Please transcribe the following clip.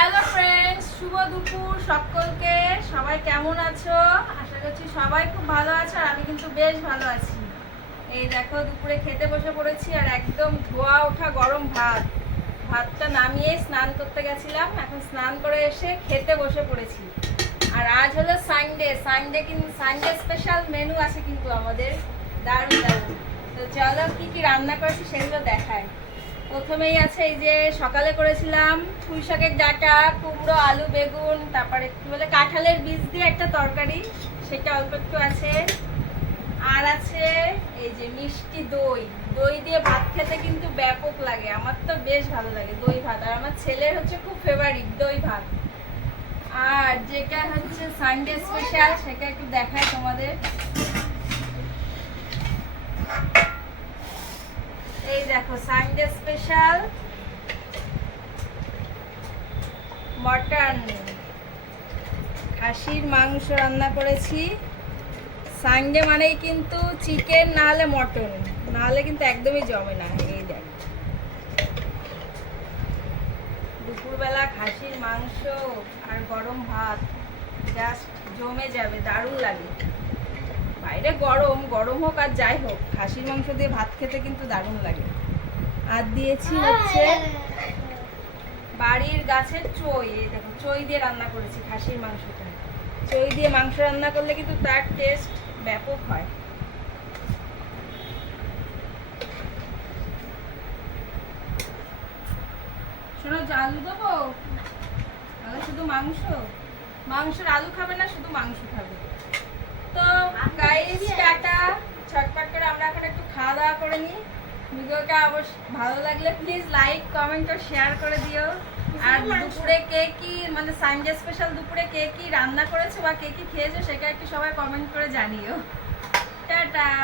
Hello friends শুভ দুপুর সকলকে। সবাই কেমন আছো? আশা করছি সবাই খুব ভালো আছো আর আমি কিন্তু বেশ ভালো আছি। এই দেখো, দুপুরে খেতে বসে পড়েছি আর একদম ধোয়া ওঠা গরম ভাত। ভাতটা নামিয়ে স্নান করতে গেছিলাম। এখন স্নান করে এসে খেতে বসে পড়েছি। আর আজ হলো সানডে সানডে কিন্তু সানডে স্পেশাল মেনু আছে কিন্তু আমাদের। দারুণ দারুণ। তো চলো কি কি রান্না করেছি সেগুলো দেখায়। প্রথমেই আছে এই যে সকালে করেছিলাম পুঁই শাকের ডাটা, কুমড়ো, আলু, বেগুন, তারপরে কি বলে কাঁঠালের বীজ দিয়ে একটা তরকারি, সেটা অল্প একটু আছে। আর আছে এই যে মিষ্টি দই। দই দিয়ে ভাত খেতে কিন্তু ব্যাপক লাগে, আমার তো বেশ ভালো লাগে দই ভাত। আর আমার ছেলের হচ্ছে খুব ফেভারিট দই ভাত। আর যেটা হচ্ছে সানডে স্পেশাল সেটা একটু দেখায় তোমাদের। দেখো সানডে স্পেশাল মটন খাসির মাংস রান্না করেছি। সানডে মানেই কিন্তু চিকেন না হলে মটন না হলে কিন্তু একদমই জমে না, এই দেখ। দুপুরবেলা খাসির মাংস আর গরম ভাত জাস্ট জমে যাবে, দারুণ লাগে। বাইরে গরম গরম হোক আর যাই হোক, খাসির মাংস দিয়ে ভাত খেতে কিন্তু দারুণ লাগে। আর দিয়েছি হচ্ছে বাড়ির গাছের চই এই দেখো চই দিয়ে রান্না করেছি খাসির মাংসটা। চই দিয়ে মাংস রান্না করলে কিন্তু তার টেস্ট ব্যাপক হয়। শোনো আলু দেবো? তাহলে শুধু মাংস? মাংসের আলু খাবে না শুধু মাংস খাবে। তো গাইস টাটা। ছটপট করে আমরা এখন একটু খাওয়া দাওয়া করে নিই। ভিডিওটা অবশ্য ভালো লাগলে প্লিজ লাইক কমেন্ট আর শেয়ার করে দিও। আর দুপুরে কে কি মানে সানডে স্পেশাল দুপুরে কে কি রান্না করেছ বা কে কি খেয়েছো সেটা একটু সবাই কমেন্ট করে জানিও। টাটা।